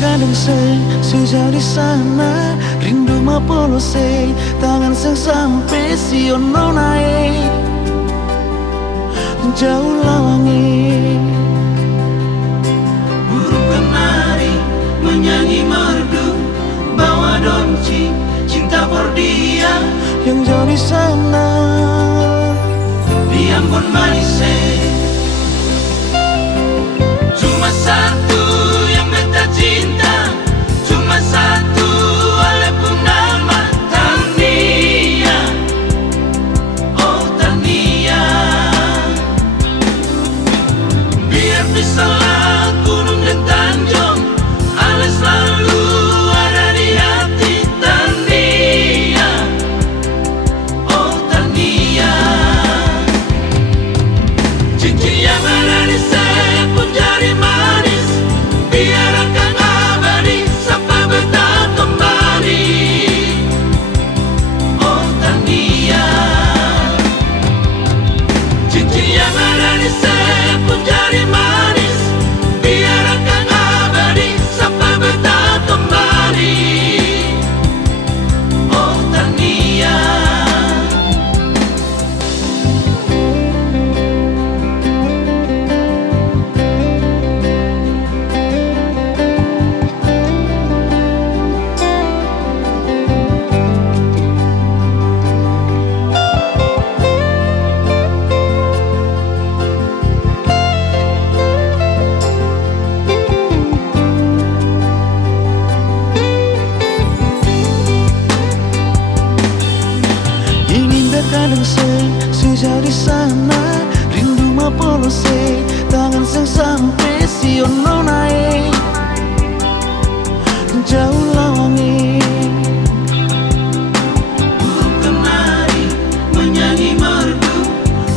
kadang sejauh di sana, rindu mapolo se tangan sing sampai si ono naik jauh lawangi. Burung kenari menyanyi merdu, bawa donci cinta por dia yang jauh di sana, di Ambon Manise. Cuma satu yang beta cinta, cuma satu walaupun nama Tania. Oh Tania, biar bisa gunung dan tanjung, ale selalu ada di hati Tania. Oh Tania, cincin yang ada di sepun jari manis, biar akan abadi sampai beta kembali. Oh Tania, cincin yang ada di sepun jari manis, biar akan abadi sampai beta kembali. Oh Tania. Ingin kadang sejauh di sana, rindu mapolo se tangan sing sampai si ono naik jauh lawangi. Burung kenari menyanyi merdu,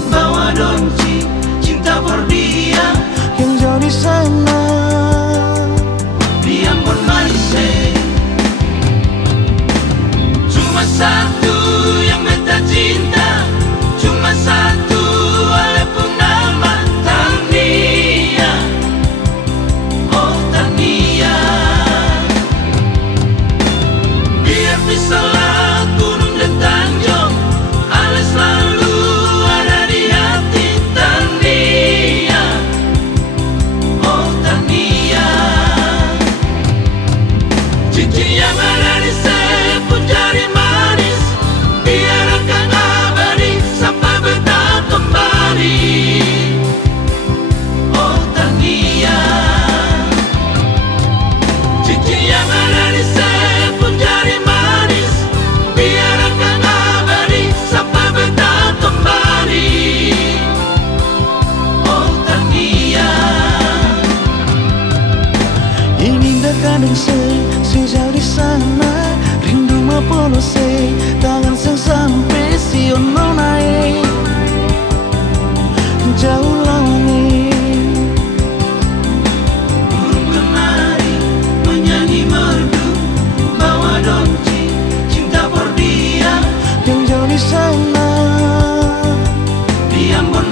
bawa donci cinta por dia yang jauh di sana, di Ambon Manise. Cuma satu yang beta cinta, cuma satu walaupun nama Tania. Oh Tania, biar bisa gunung dan tanjung, ale selalu ada di hati Tania. Oh Tania, cincin yang ada di sepun jari manis, biar akan abadi sampai beta kembali. Oh Tania, cincin yang ada di sepun jari manis, biar akan abadi sampai beta kembali. Oh Tania, ingin kadang sejauh di sana, rindu mapolo se tangan sing sampai si ono naik jauh lawangi. Burung kenari menyanyi merdu, bawa donci cinta por dia yang jauh di sana, di Ambon